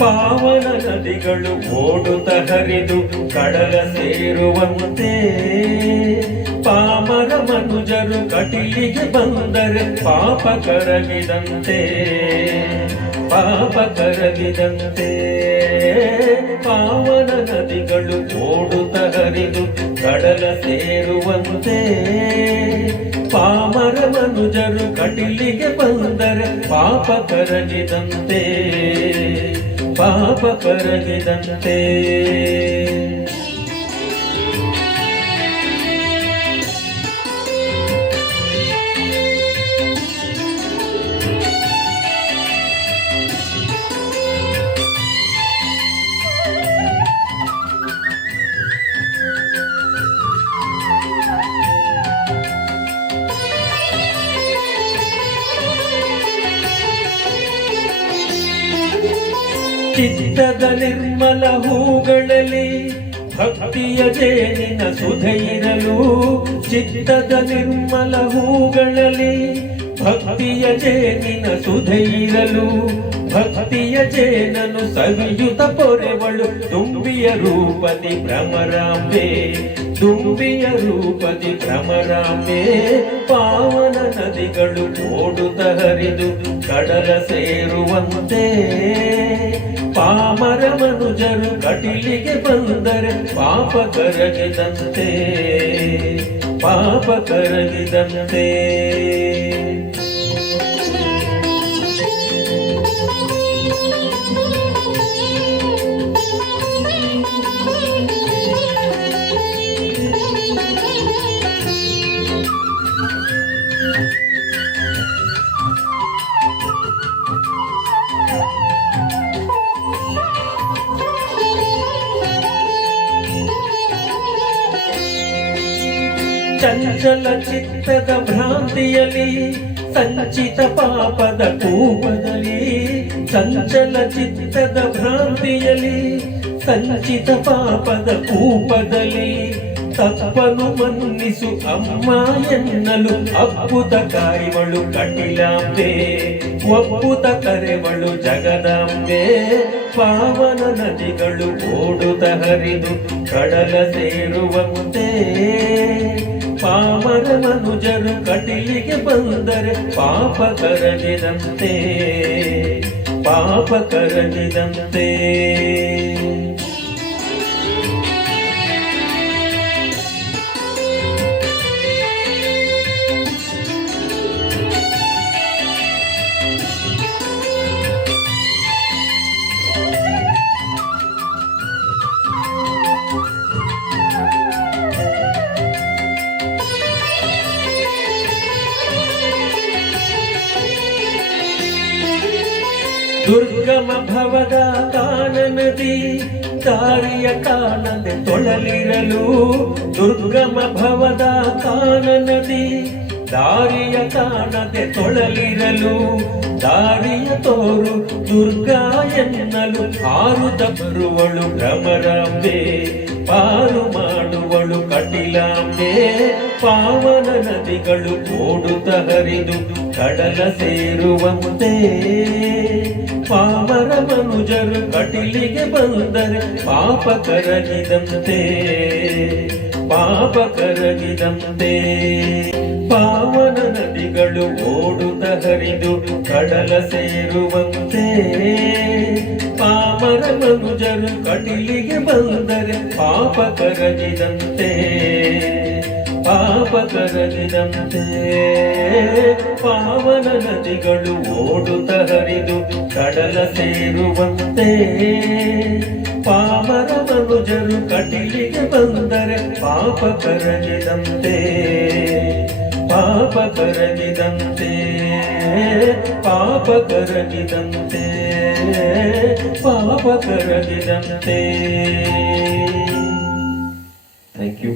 ಪಾವನ ನದಿಗಳು ಓಡುತ್ತ ಹರಿದು ಕಡಲ ಸೇರುವಂತೆ ಪಾಮರ ಮನುಜರು ಕಟೀಲಿಗೆ ಬಂದರೆ ಪಾಪ ಕರಗಿದಂತೆ ಪಾಪ ಕರಗಿದಂತೆ ಪಾವನ ನದಿಗಳು ಓಡುತ್ತ ಹರಿದು ಕಡಲ ಸೇರುವಂತೆ ಪಾಮರ ಮನುಜರು ಕಟೀಲಿಗೆ ಬಂದರೆ ಪಾಪ ಕರಗಿದಂತೆ ಪಾಪ ಕರಗಿದಂತೆ ಚಿತ್ತದ ನಿರ್ಮಲ ಹೂಗಳಲ್ಲಿ ಭಕ್ತಿಯ ಜೇನಿನ ಸುಧೈರಲು ಚಿತ್ತದ ನಿರ್ಮಲ ಹೂಗಳಲ್ಲಿ ಭಕ್ತಿಯ ಜೇನಿನ ಸುಧೈರಲು ಭಕ್ತಿಯ ಜೇನನು ಸವಿಯುತ ಪೊರೆವಳು ತುಂಬಿಯ ರೂಪದಿ ಭ್ರಮರಾಂಬೆ ತುಂಬಿಯ ರೂಪದಿ ಭ್ರಮರಾಂಬೆ ಪಾವನ ನದಿಗಳು ಓಡುತ್ತ ಹರಿದು ಕಡಲ ಸೇರುವಂತೆ ಪಾಮರ ಮನುಜರು ಕಟೀಲಿಗೆ ಬಂದರೆ ಪಾಪ ಕರಗಿದಂತೆ ಪಾಪ ಕರಗಿದಂತೆ ಚಂಚಲ ಚಿತ್ತದ ಭ್ರಾಂತಿಯಲ್ಲಿ ಸಂಚಿತ ಪಾಪದ ಕೂಪದಲ್ಲಿ ಚಂಚಲ ಚಿತ್ತದ ಭ್ರಾಂತಿಯಲ್ಲಿ ಸಂಚಿತ ಪಾಪದ ಕೂಪದಲ್ಲಿ ತಪ್ಪನು ಮನ್ನಿಸು ಅಮ್ಮ ಎನ್ನಲು ಅಪ್ಪುತ ಕಾಯುವಳು ಕಟೀಲಾಂಬೆ ಒಪ್ಪುತ ಕರೆವಳು ಜಗದಾಂಬೆ ಪಾವನ ನದಿಗಳು ಓಡುತ್ತ ಹರಿದು ಕಡಲ ಸೇರುವಂತೆ ಪಾಮರ ಮನುಜರು ಕಟೀಲಿಗೆ ಬಂದರೆ ಪಾಪ ಕರಗಿದಂತೆ ಪಾಪ ಕರಗಿದಂತೆ ದುರ್ಗಮ ಭವದ ಕಾನನದಿ ದಾರಿಯ ಕಾಣದೆ ತೊಳಲಿರಲು ದುರ್ಗಮ ಭವದ ಕಾನನದಿ ದಾರಿಯ ಕಾಣದೆ ತೊಳಲಿರಲು ದಾರಿಯ ತೋರು ದುರ್ಗಾ ಎನ್ನಲು ಹಾರುತ್ತ ಬರುವಳು ಭ್ರಮರಾಂಬೆ ಪಾರು ಮಾಡುವಳು ಕಟೀಲಾಂಬೆ ಪಾವನ ನದಿಗಳು ಓಡುತ್ತ ಹರಿದು ಕಡಲ ಸೇರುವಂತೆ ಪಾಮರ ಮನುಜರು ಕಟೀಲಿಗೆ ಬಂದರೆ ಪಾಪ ಕರಗಿದಂತೆ ಪಾಪ ಕರಗಿದಂತೆ ಪಾವನ ನದಿಗಳು ಓಡುತ್ತ ಹರಿದು ಕಡಲ ಸೇರುವಂತೆ ಪಾಮರ ಮನುಜರು ಕಟೀಲಿಗೆ ಬಂದರೆ ಪಾಪ ಕರಗಿದಂತೆ ಪಾಪ ಕರಗಿದಂತೆ ಪಾವನ ನದಿಗಳು ಓಡುತ್ತ ಹರಿದು ಕಡಲ ಸೇರುವಂತೆ ಪಾಮರ ಮನುಜರು ಕಟೀಲಿಗೆ ಬಂದರೆ ಪಾಪ ಕರಗಿದಂತೆ ಪಾಪ ಕರಗಿದಂತೆ ಪಾಪ ಕರಗಿದಂತೆ ಪಾಪ ಕರಗಿದಂತೆ. Thank you.